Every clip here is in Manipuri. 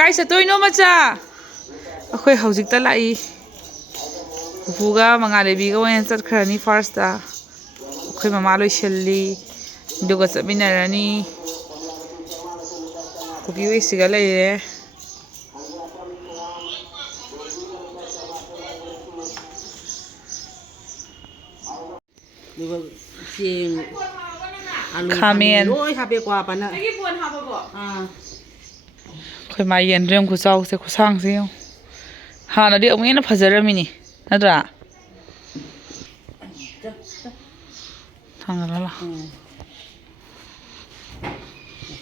ꯀꯥꯏ ꯆꯠꯇꯣꯏꯅꯣ ꯃꯆꯥ ꯑꯩꯈꯣꯏ ꯍꯧꯖꯤꯛꯇ ꯂꯥꯛꯏ ꯄꯨꯄꯨꯒ ꯃꯉꯥꯂꯩꯕꯤꯒ ꯑꯣꯏꯅ ꯆꯠꯈ꯭ꯔꯅꯤ ꯐꯥꯔꯁꯇ ꯑꯩꯈꯣꯏ ꯃꯃꯥ ꯂꯣꯏꯁꯤꯜꯂꯤ ꯑꯗꯨꯒ ꯆꯠꯃꯤꯟꯅꯔꯅꯤ ꯄꯨꯄꯤ ꯍꯣꯏꯁꯤꯒ ꯂꯩꯔꯦ ꯈꯥꯃꯦꯟ ꯑꯩꯈꯣꯏ ꯃꯥ ꯌꯦꯟꯗ꯭ꯔꯦꯝ ꯈꯨꯆꯥꯎꯁꯦ ꯈꯨꯁꯥꯡꯁꯦ ꯌꯦꯡꯉꯨ ꯍꯥꯟꯅꯗꯤ ꯑꯃꯨꯛ ꯍꯦꯟꯅ ꯐꯖꯔꯝꯃꯤꯅꯤ ꯅꯠꯇ꯭ꯔꯥ ꯊꯥꯡꯒꯠꯂ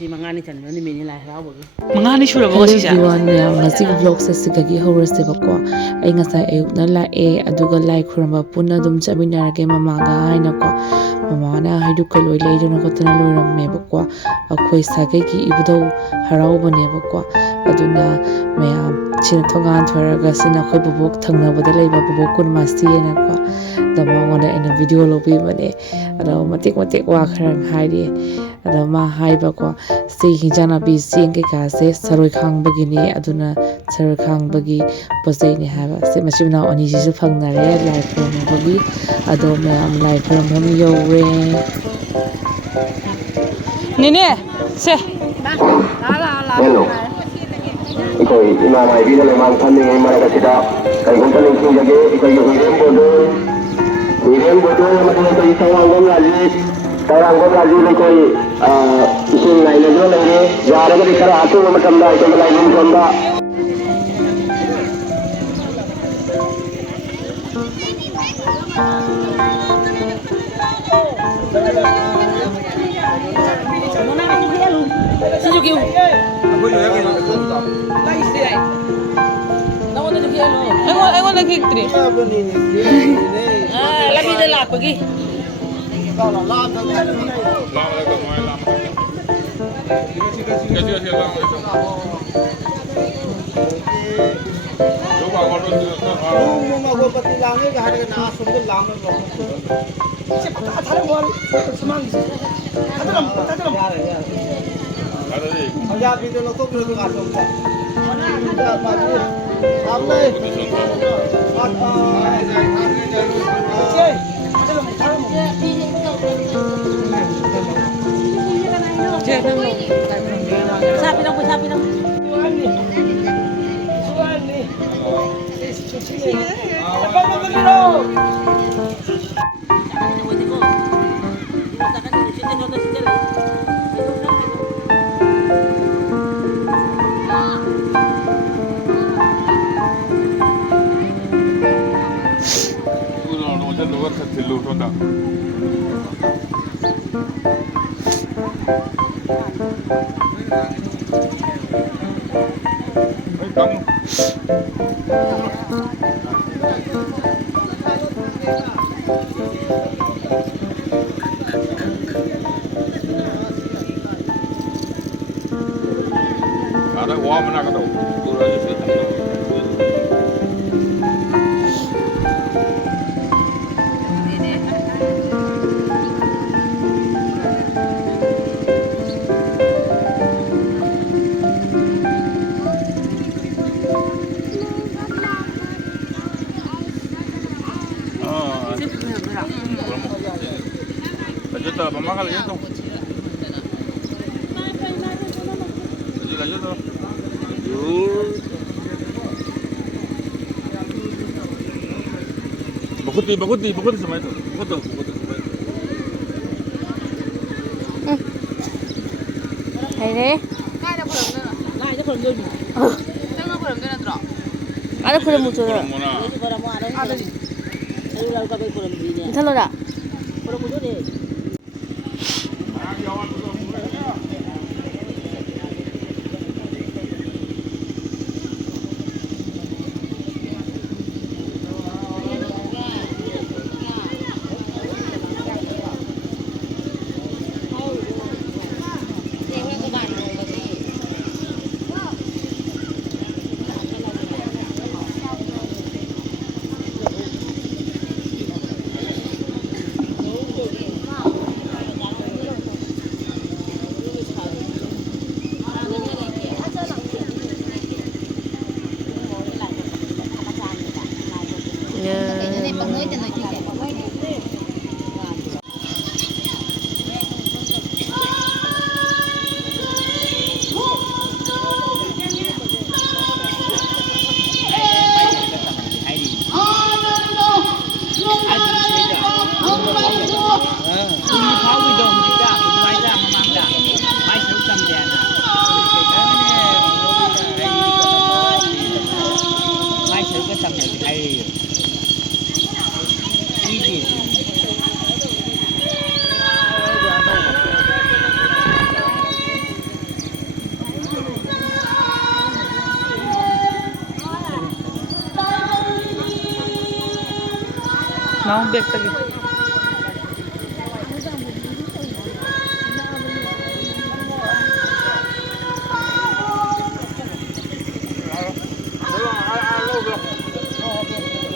ꯃꯉꯥꯅꯤ ꯆꯟꯕ ꯅꯨꯃꯤꯠꯅꯤ ꯂꯥꯏ ꯍꯔꯥꯎꯕꯒꯤ ꯃꯉꯥꯅꯤ ꯁꯨꯔꯕꯣ ꯉꯁꯤꯁꯦ everyone ꯃꯌꯥꯝ ꯉꯁꯤꯒꯤ ꯚ꯭ꯂꯣꯒꯁꯦ ꯁꯤꯗꯒꯤ ꯍꯧꯔꯁꯦꯕꯀꯣ ꯑꯩ ꯉꯁꯥꯏ ꯑꯌꯨꯛꯅ ꯂꯥꯛꯑꯦ ꯑꯗꯨꯒ ꯂꯥꯏ ꯈꯨꯔꯨꯝꯕ ꯄꯨꯟꯅ ꯑꯗꯨꯝ ꯆꯠꯃꯤꯟꯅꯔꯒꯦ ꯃꯃꯥꯒ ꯍꯥꯏꯅꯀꯣ ꯃꯃꯥꯅ ꯍꯩꯗꯨꯛꯀ ꯂꯣꯏ ꯂꯩꯗꯅ ꯈꯣꯠꯇꯅ ꯂꯣꯏꯔꯝꯃꯦꯕꯀꯣ ꯑꯩꯈꯣꯏ ꯁꯥꯒꯩꯒꯤ ꯏꯕꯨꯙꯧ ꯍꯔꯥꯎꯕꯅꯦꯕꯀꯣ ꯑꯗꯨꯅ ꯃꯌꯥꯝ ꯁꯤꯅ ꯊꯣꯡꯒꯥꯟ ꯊꯣꯔꯒ ꯁꯤꯅ ꯑꯩꯈꯣꯏ ꯕꯣꯕꯣꯛ ꯊꯪꯅꯕꯗ ꯂꯩꯕ ꯕꯣꯕꯣꯛ ꯀꯨꯟꯃꯥꯁꯤꯅꯀꯣ ꯑꯗꯣ ꯃꯉꯣꯟꯗ ꯑꯩꯅ ꯚꯤꯗꯤꯑꯣ ꯂꯧꯕꯤꯕꯅꯦ ꯑꯗꯣ ꯃꯇꯦꯛ ꯃꯇꯦꯛ ꯋꯥ ꯈꯔ ꯍꯥꯏꯔꯤ ꯑꯗꯣ ꯃꯥ ꯍꯥꯏꯕꯀꯣ ꯁꯤ ꯍꯤꯟꯖꯥꯡ ꯅꯥꯄꯤ ꯆꯦꯡ ꯀꯩꯀꯥꯁꯦ ꯁꯔꯣꯏ ꯈꯥꯡꯕꯒꯤꯅꯦ ꯑꯗꯨꯅ ꯁꯔꯣꯏ ꯈꯥꯡꯕꯒꯤ ꯄꯣꯠ ꯆꯩꯅꯦ ꯍꯥꯏꯕ ꯁꯤ ꯃꯆꯤꯟ ꯃꯅꯥꯎ ꯑꯅꯤꯁꯤꯁꯨ ꯐꯪꯅꯔꯦ ꯂꯥꯏ ꯈꯨꯔꯨꯝꯃꯨꯕꯒꯤ ꯑꯗꯣ ꯃꯌꯥꯝ ꯂꯥꯏ ꯈꯨꯔꯨꯝꯐꯝ ꯌꯧꯔꯦ ꯅꯤꯅꯦ ꯁꯦ ꯍꯦꯜꯂꯣ ꯑꯩꯈꯣꯏ ꯏꯃꯥ ꯃꯥꯏꯕꯤꯅ ꯂꯩꯃꯥꯡ ꯊꯝꯂꯤꯉꯩ ꯃꯔꯛ ꯑꯁꯤꯗ ꯀꯔꯤꯒꯨꯝꯕ ꯅꯤꯡꯁꯤꯡꯖꯒꯦ ꯑꯩꯈꯣꯏꯒꯤ ꯍꯨꯏꯔꯦꯝ ꯕꯣꯗꯣꯏ ꯑꯃꯁꯨꯡ ꯑꯩꯈꯣꯏꯒꯤ ꯆꯧꯔꯥꯡꯕꯝ ꯔꯥꯖꯤ ꯑꯩꯈꯣꯏ ꯏꯁꯤꯡ ꯉꯥꯏꯅꯗꯨꯅ ꯂꯩꯔꯦ ꯌꯥꯔꯒꯗꯤ ꯈꯔ ꯑꯊꯨꯕ ꯃꯇꯝꯗ ꯑꯩꯈꯣꯏꯒꯤ ꯂꯥꯏꯕꯨꯡ ꯁꯣꯝꯗ ꯑꯩꯉꯣꯟꯗ ꯈꯤꯛꯇ꯭ꯔꯤ ꯂꯝꯕꯤꯗ ꯂꯥꯛꯄꯒꯤ Bakuti sama itu. Bakuti. Đây ada kurang muncul. Kalau dah. ꯅꯥꯎ ꯕꯦꯛꯇꯒꯤ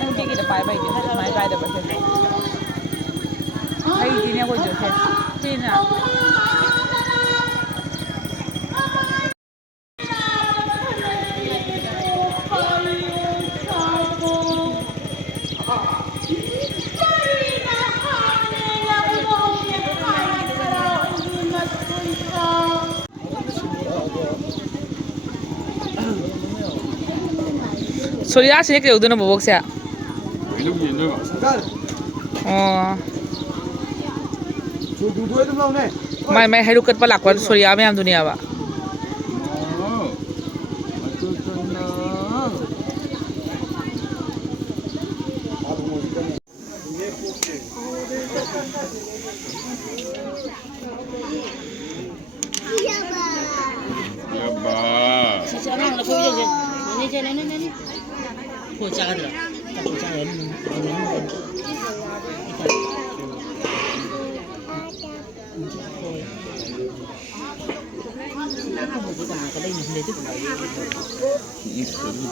ꯅꯨꯄꯤꯒꯤꯗ ꯄꯥꯏꯕ ꯍꯩꯇꯦ ꯁꯨꯃꯥꯏꯅ ꯄꯥꯏꯗꯕꯁꯦ ꯍꯩꯇꯤꯅꯦ ꯑꯩꯈꯣꯏꯁꯨ ꯁꯤꯅ 소리야, 쟤 그래, 뭐 먹지? 이놈이 있는 mai hai rukat palak wan surya me am dunia ba Sekarang nak kau je. Ini. Kau cakap tu. Kau cakap ini.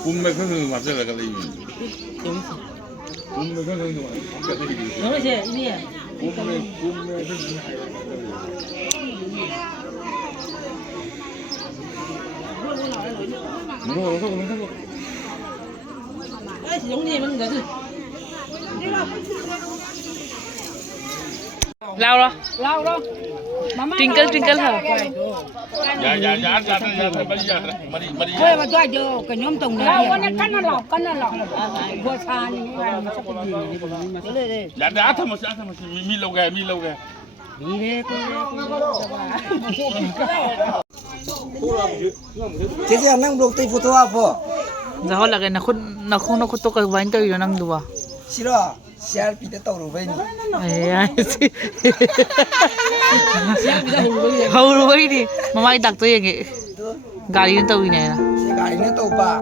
꿈에 그런 거 맞잖아 그래 꿈에 그런 거 맞잖아 Mana je? Ini ya. 꿈에 Giống như mình người lao đó twinkle twinkle hả Thôi mà tôi giờ cái nhóm tổng này nó cắn nó lọc vô xa như 야, 나 아타마 밀로 가. Thế thì năng được tay photo à po? giờ họ là cái nó không tốt cái ván chơi nó năng đùa 싫어. share pita tàu rồi bên. ai hầu rồi đi mà mai đặt tôi vậy gari nó tàu này Cái gái nó tàu ba.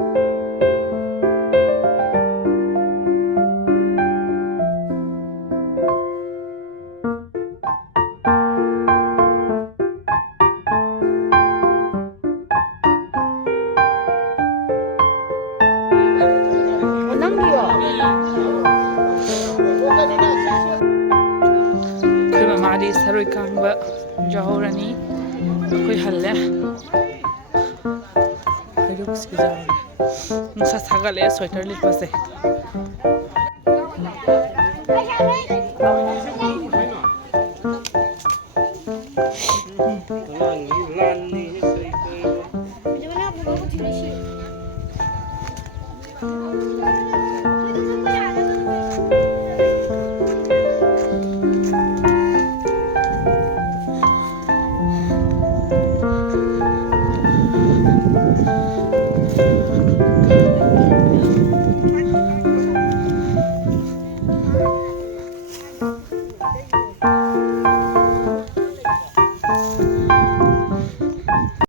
đi saroi kang ba jahorani koi halle hairuk si jahor nusa sagale sweater lit pase